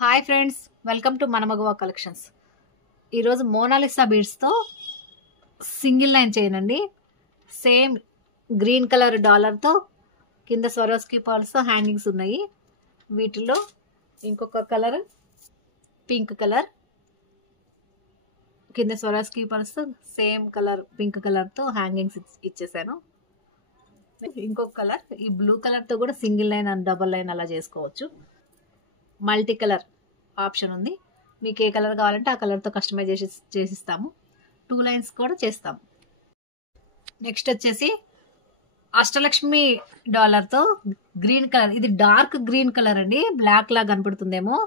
Hi friends, welcome to మన మగువ collections. ఈరోజు Mona Lisa బీడ్స్తో single line చేయనండి. సేమ్ గ్రీన్ కలర్ డాలర్తో కింద స్వరోస్కి పర్ల్స్తో హ్యాంగింగ్స్ ఉన్నాయి. వీటిలో ఇంకొక కలర్ పింక్ కలర్, కింద Swarovski pearls same colour pink కలర్తో హ్యాంగింగ్స్ ఇచ్చేసాను. ఇంకొక కలర్ ఈ బ్లూ కలర్తో కూడా single line and double line అలా చేసుకోవచ్చు. మల్టీ కలర్ ఆప్షన్ ఉంది. మీకు ఏ కలర్ కావాలంటే ఆ కలర్తో కస్టమైజ్ చేసిస్తాము. 2 లైన్స్ కూడా చేస్తాము. నెక్స్ట్ వచ్చేసి అష్టలక్ష్మి డాలర్తో గ్రీన్ కలర్, ఇది డార్క్ గ్రీన్ కలర్ అండి. బ్లాక్ లాగా కనపడుతుందేమో.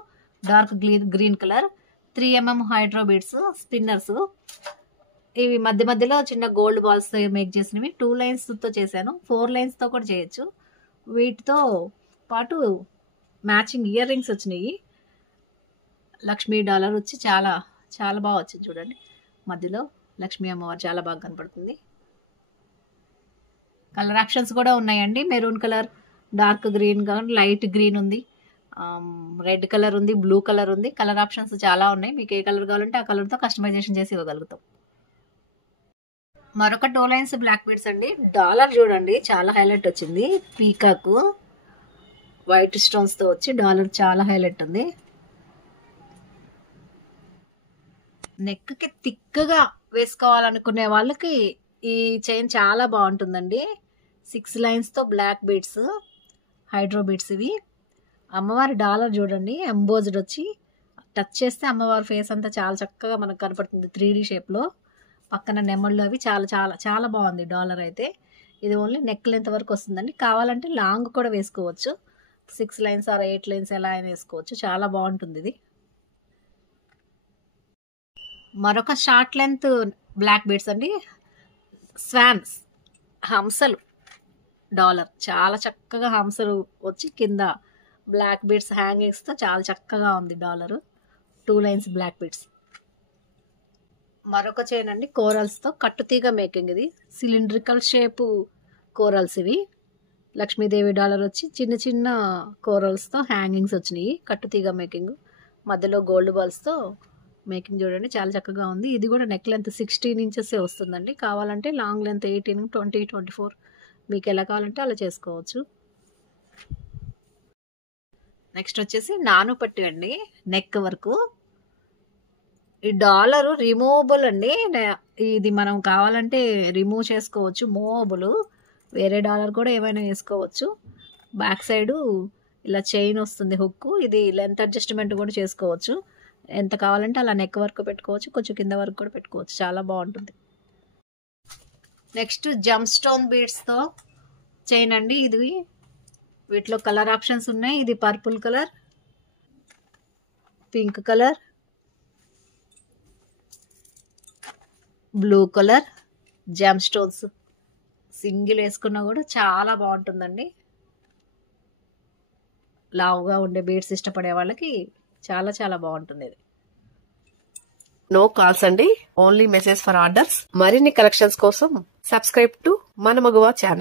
Dark green colour 3mm hydro beads spinners. ఇవి మధ్య మధ్యలో చిన్న గోల్డ్ బాల్స్ మేక్ చేసినవి. 2 లైన్స్తో చేశాను. 4 లైన్స్తో కూడా చేయొచ్చు. వీటితో పాటు మ్యాచింగ్ ఇయర్ రింగ్స్ వచ్చినాయి. లక్ష్మీ డాలర్ వచ్చి చాలా చాలా బాగా వచ్చింది చూడండి. మధ్యలో లక్ష్మీ అమ్మవారు చాలా బాగా కనపడుతుంది. కలర్ ఆప్షన్స్ కూడా ఉన్నాయండి. Maroon colour, dark green colour, light green ఉంది, రెడ్ కలర్ ఉంది, బ్లూ కలర్ ఉంది. కలర్ ఆప్షన్స్ చాలా ఉన్నాయి. మీకు ఏ కలర్ కావాలంటే ఆ కలర్తో కస్టమైజేషన్ చేసి ఇవ్వగలుగుతాం. మరొక 2 లైన్స్ బ్లాక్ బీడ్స్ అండి. డాలర్ చూడండి చాలా హైలైట్ వచ్చింది. పీకాక్ వైట్ స్టోన్స్తో వచ్చి డాలర్ చాలా హైలైట్ ఉంది. నెక్కి థిక్గా వేసుకోవాలనుకునే వాళ్ళకి ఈ చైన్ చాలా బాగుంటుందండి. 6 లైన్స్తో బ్లాక్ బీడ్స్ హైడ్రో బీడ్స్ ఇవి. అమ్మవారి డాలర్ చూడండి ఎంబోజ్డ్ వచ్చి టచ్ చేస్తే అమ్మవారి ఫేస్ అంతా చాలా చక్కగా మనకు కనపడుతుంది 3D షేప్లో. పక్కన నెమళ్ళు అవి చాలా చాలా చాలా బాగుంది డాలర్ అయితే. ఇది ఓన్లీ నెక్ లెంత్ వరకు వస్తుందండి. కావాలంటే లాంగ్ కూడా వేసుకోవచ్చు. 6 లైన్స్ ఆర్ 8 లైన్స్ ఎలా అయినా వేసుకోవచ్చు. చాలా బాగుంటుంది ఇది. మరొక షార్ట్ లెంత్ బ్లాక్ బీడ్స్ అండి. స్వాన్స్ హంసలు డాలర్ చాలా చక్కగా హంసలు వచ్చి కింద బ్లాక్ బీడ్స్ హ్యాంగింగ్స్తో చాలా చక్కగా ఉంది డాలరు. 2 lines black beads. మరొక చైన్ అండి కోరల్స్తో కట్టుతీగ మేకింగ్. ఇది సిలిండ్రికల్ షేపు కోరల్స్ ఇవి. లక్ష్మీదేవి డాలర్ వచ్చి చిన్న చిన్న కోరల్స్తో హ్యాంగింగ్స్ వచ్చినాయి. కట్టుతీగ మేకింగ్, మధ్యలో గోల్డ్ బాల్స్తో మేకింగ్ చూడండి చాలా చక్కగా ఉంది. ఇది కూడా నెక్ లెంత్ 16 ఇంచెస్ వస్తుందండి. కావాలంటే లాంగ్ లెంత్ 18, 20, 24 మీకు ఎలా కావాలంటే అలా చేసుకోవచ్చు. నెక్స్ట్ వచ్చేసి నాను పట్టి అండి. నెక్ వరకు ఈ డాలరు రిమూవబుల్ అండి. ఇది మనం కావాలంటే రిమూవ్ చేసుకోవచ్చు. మూవబుల్ వేరే డాలర్ కూడా ఏమైనా వేసుకోవచ్చు. బ్యాక్ సైడు ఇలా చైన్ వస్తుంది హుక్. ఇది లెంత్ అడ్జస్ట్మెంట్ కూడా చేసుకోవచ్చు. ఎంత కావాలంటే అలా నెక్ వరకు పెట్టుకోవచ్చు, కొంచెం కింద వరకు కూడా పెట్టుకోవచ్చు. చాలా బాగుంటుంది. నెక్స్ట్ జమ్ స్టోన్ బీడ్స్తో చైన్ అండి. ఇది వీటిలో కలర్ ఆప్షన్స్ ఉన్నాయి. ఇది purple colour, pink colour, blue colour, జమ్ స్టోన్స్. సింగిల్ వేసుకున్నా కూడా చాలా బాగుంటుందండి. లావుగా ఉండే బీడ్స్ ఇష్టపడే వాళ్ళకి చాలా చాలా బాగుంటుంది ఇది. నో కాల్స్ అండి, ఓన్లీ మెసేజ్ ఫర్ ఆర్డర్స్. మరిన్ని కలెక్షన్స్ కోసం సబ్స్క్రైబ్ టు మన మగువ ఛానల్.